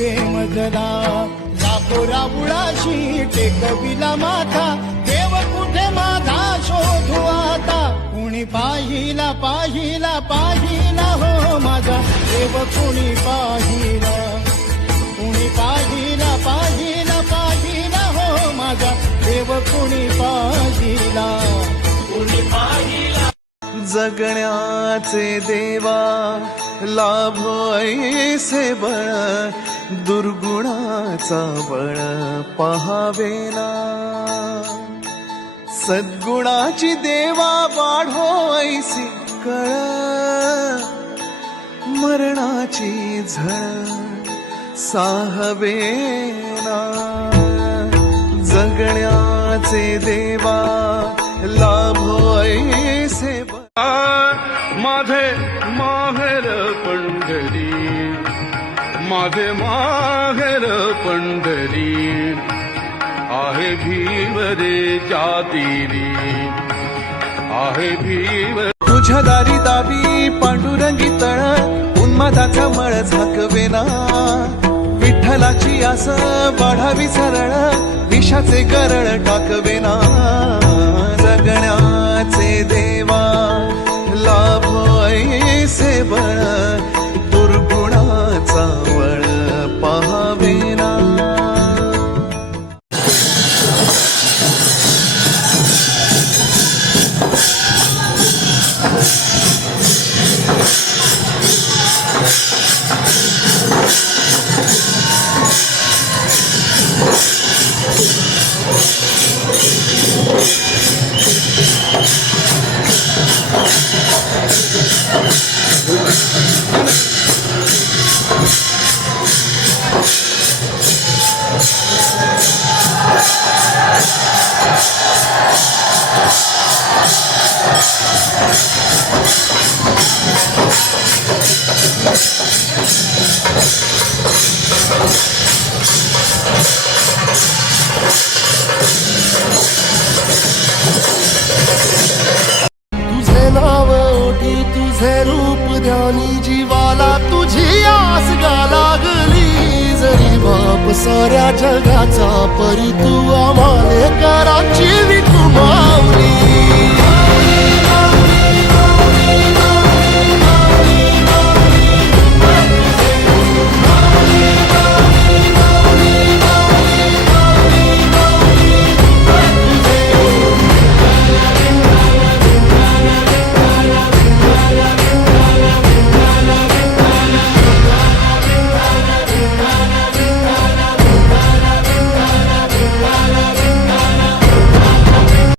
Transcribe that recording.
मजला लाखो राबुळाशी टेकविला माथा देव कुठे माझा शोधू आता कुणी पाहिला पाहिला पाहिला हो माझा देव कुणी पाहिला कुणी पाहिला पाहिला पाहिला हो माझा देव कुणी पाहिला कुणी पाहिला जगण्याचे देवा लाभो ऐसे बळ दुर्गुणाचा बळ पहावेना सद्गुणाची देवा वाढो ऐसी कळ मरणाची झळ साहवेना जगण्याचे देवा लाभो ऐसे माझे माहेर पंढरी माझे माहेर पंढरी आहे भीवरे जातीरी आहे भीवर तुझ्या दारी दावी पांडुरंगी तळ उन्मादाचा मळ झाकवेना विठ्ठलाची आस वाढावी सरळ विषाचे गरळ टाकवेना जगण्याचे देवा लाभो ऐसे बळ दुर्गुणाचा बळ पहावेना तुझे नाव ओठी तुझे रूप ध्यानी जीवाला तुझी आस गा लागली जरी बाप साऱ्या जगाचा परी तू आम्हाले कराची विठू माऊली